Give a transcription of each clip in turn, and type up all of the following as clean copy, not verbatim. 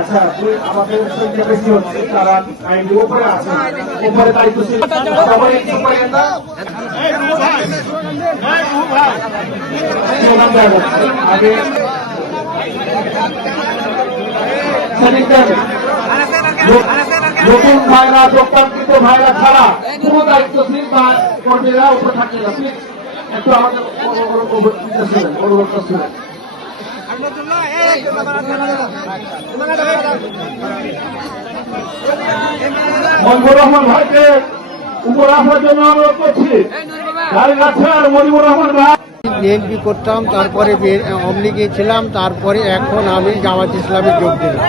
আচ্ছা, আমাদের সংখ্যা বেশি হচ্ছে, তারা আইনের উপরে আছে, উপরে দায়িত্বশীল সবাই আগে নতুন ভাইরা, প্রত্যাখ্যিত ভাইরা ছাড়া পুরো দায়িত্বশীল বা কর্মীরা উপরে থাকে না। একটু আমাদের অনুরোধ ছিলেন। মঞ্জুর রহমান ভাইকে উপরে আসার জন্য অনুরোধ করছি। মজিবুর রহমান ভাই বিএনপি করতাম, তারপরে আওয়ামী লীগে ছিলাম, তারপরে এখন আমি জামাত ইসলামে যোগ দিলাম।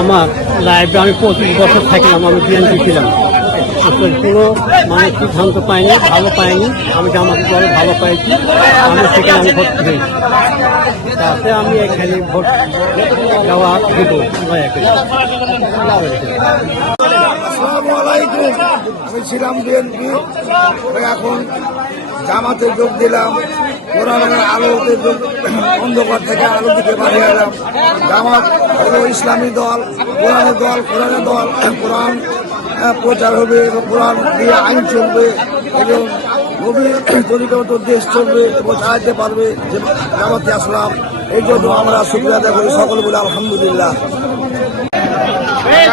আমার লাইফে আমি 25 বছর থাকলাম, আমি বিএনপি ছিলাম, কোনো মানে সিদ্ধান্ত পাইনি, ভালো পাইনি। আমি জামাত দলে ভালো পাইছি, আমি সেখানে আমি ভর্তি হয়েছি। তাতে আমি এখানে ভোট দেওয়া দিব। আমি ছিলাম বিএনপি, এখন জামাতে যোগ দিলাম। কোরআনের আলোতে অন্ধকার থেকে আলো দিকে বাড়িয়ে এলাম। জামাত হলো ইসলামী দল, কোরআনের দল, কোরআনের দল। কোরআন প্রচার হবে, কোরআন দিয়ে আইন চলবে এবং নবীর তরিকামতো দেশ চলবে এবং চালাতে পারবে। যে জামাতে আসলাম, এই জন্য আমরা শুকরিয়া আদায় করি, সকল বলে আলহামদুলিল্লাহ।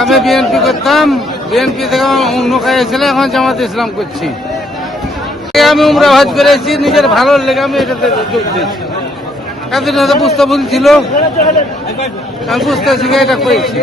আমি বিএনপি করতাম, বিএনপি থেকে অন্য কাজে ছিল, এখন জামাত ইসলাম করছি। আমি উমরা হজ করেছি, নিজের ভালো লেগে আমি এটাতে যোগ দিয়েছি। এতদিন বুঝতে ভুল ছিল, আমি বুঝতে শিখে এটা করেছি।